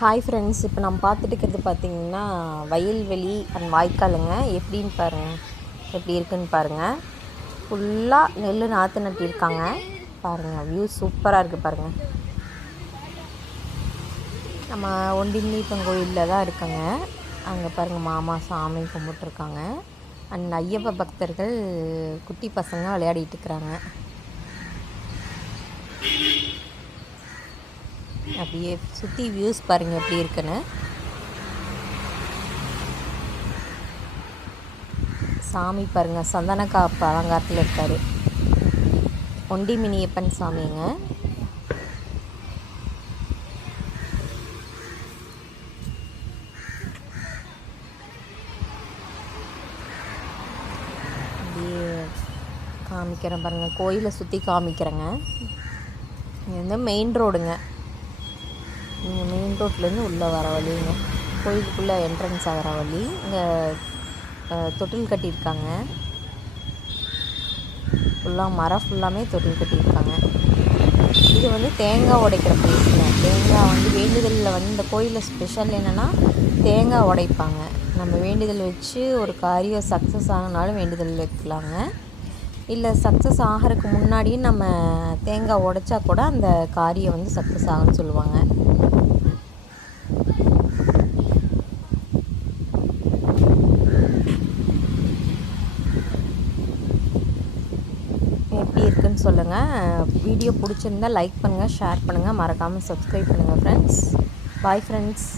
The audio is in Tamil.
ஹாய் ஃப்ரெண்ட்ஸ், இப்போ நம்ம பார்த்துட்டு இருக்கிறது பார்த்திங்கன்னா வயல்வெளி அண்ட் வாய்க்காலுங்க. எப்படின்னு பாருங்கள், எப்படி இருக்குன்னு பாருங்கள். ஃபுல்லாக நெல் நாற்று நட்டியிருக்காங்க. பாருங்கள், வியூ சூப்பராக இருக்குது பாருங்கள். நம்ம ஒண்டிமுனியப்பன் கோயிலில் தான் இருக்கங்க. அங்கே பாருங்கள், மாமா சாமி கும்பிட்டுருக்காங்க. அண்ட் ஐயப்ப பக்தர்கள் குட்டி பசங்க விளையாடிட்டு இருக்கிறாங்க. அப்படியே சுற்றி வியூஸ் பாருங்கள் எப்படி இருக்குன்னு. சாமி பாருங்கள், சந்தன காப்பு அலங்காரத்தில் இருக்கார். ஒண்டிமுனியப்பன் சாமிங்க. அப்படியே காமிக்கிறேன் பாருங்கள், கோயிலை சுற்றி காமிக்கிறேங்க. இது வந்து மெயின் ரோடுங்க. நீங்கள் மெயின் ரோட்லேருந்து உள்ளே வர வழிங்க, கோயிலுக்குள்ளே என்ட்ரன்ஸ் ஆகிற வழி. இங்கே தொட்டில் கட்டியிருக்காங்க. ஃபுல்லாக மரம் ஃபுல்லாமே தொட்டில் கட்டியிருக்காங்க. இது வந்து தேங்காய் உடைக்கிற பிளேஸுங்க. தேங்காய் வந்து வேண்டுதலில் வந்து இந்த கோயிலில் ஸ்பெஷல் என்னென்னா தேங்காய் உடைப்பாங்க. நம்ம வேண்டுதல் வச்சு ஒரு காரியம் சக்ஸஸ் ஆகினாலும் வேண்டுதல் வைக்கலாங்க. இல்லை சக்ஸஸ் ஆகிறதுக்கு முன்னாடியே நம்ம தேங்காய் உடைச்சா கூட அந்த காரியம் வந்து சக்ஸஸ் ஆகும்னு சொல்லுவாங்க. எப்படி இருக்குன்னு சொல்லுங்கள். வீடியோ பிடிச்சிருந்தால் லைக் பண்ணுங்கள், ஷேர் பண்ணுங்கள், மறக்காமல் சப்ஸ்கிரைப் பண்ணுங்கள் ஃப்ரெண்ட்ஸ். Bye friends.